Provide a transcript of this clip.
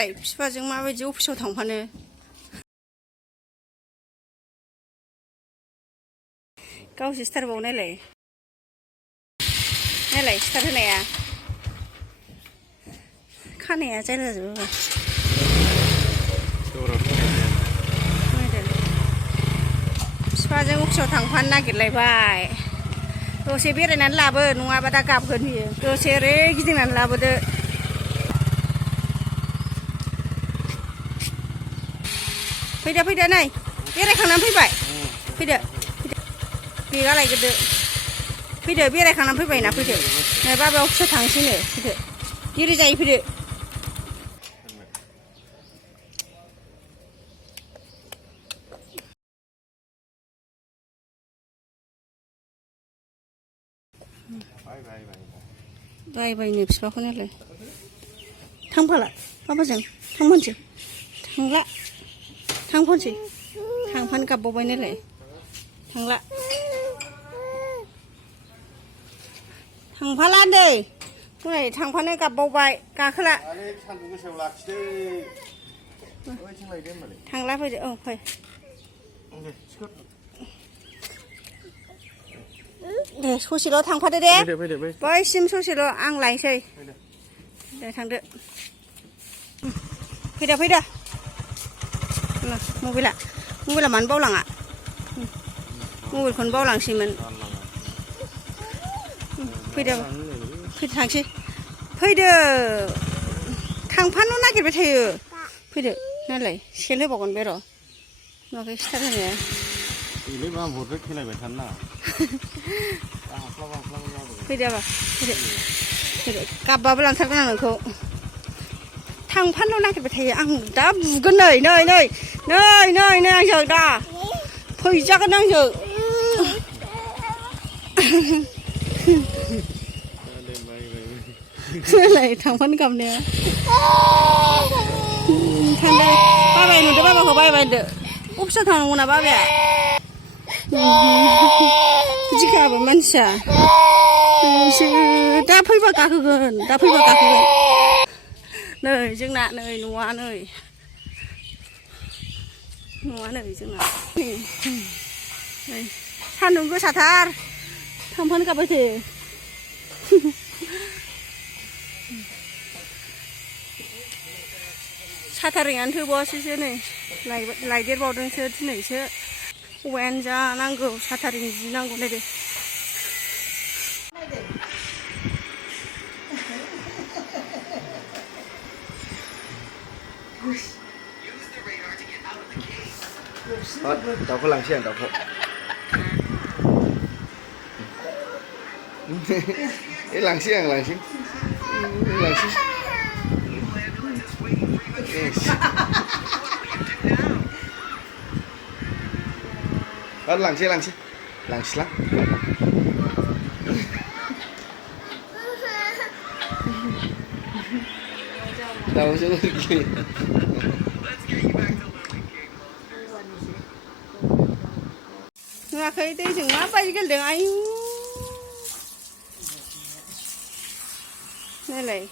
नायलाय बिफाजों माबायदि अफिसाव थांफानो गावसो सिथारबाव नायलाय नायलाय सिथार होनाया खानाया जायलाजोबो बिफाजों अफिसाव थांफानो नागिरलायबाय दसे बेरायनानै लाबो नङाबा दा गाबगोन बियो दसे ओरै गिदिंनानै लाबोदो फैदो फैदो नै बेरायखांनानै फैबाय फैदो बेगा लायग्रोदो फैदो बेरायखांनानै फैबाय ना फैदो नै बाबाया अफिसाव थांसैनो फैदो दिरि जायो फैदो बाय बायनो बिफाखौ नायलाय थांफाला बाबाजों थांफानोसै थांला थांफानोसै थांफानो गाबबावबाय नायलाय थांला थांफाला दै नै थांफानो गाबबावबाय गाखोला थांला फैदो औ फै दे ससेल' थांफादो दे बैसिम ससेल' आं लायनोसै दे थांदो फैदो फैदो मबाइला मानो बावलाङा मबाइलखौनो बावलांसैमोन फैदो फैदो थांसै फैदो थांफानो नागिरबाय थायो फैदो नालाय सेल होबावगोन बे र' नुवाखै सिथार होनाया फैदो आबा फैदो फैदो गाबबाबो लांथारगोन आं नोंखौ थांफानो नागिरबाय थायो आं दा बुगोन नै नै नै नै नै नै आंजों दा फैजागोन आंजों नायलाय थांफानो गाबनाया थांदो बाबाय नुदो बाबाखौ बायबाय होनदो अफिसाव थांनांगौ ना बाबाया बिदि गाबो मानसिया दा फैबा गाखोगोन नै जोंना नै न'आ नै जोंना नै सान्दुं गोसाथार थांफानो गाबबाय थायो साथारिङानो थोबावासैसो नै लायदेरबावदोंसो दिनैसो हौवायानो जा नांगौ साथारिं जि नांगौ नायदो दाउखौ लांसै आं दाउखौ लांसै लांसै लांसैलां दाउजों नुवाखै दैजों माबायदि गेलेदों आयु नायलाय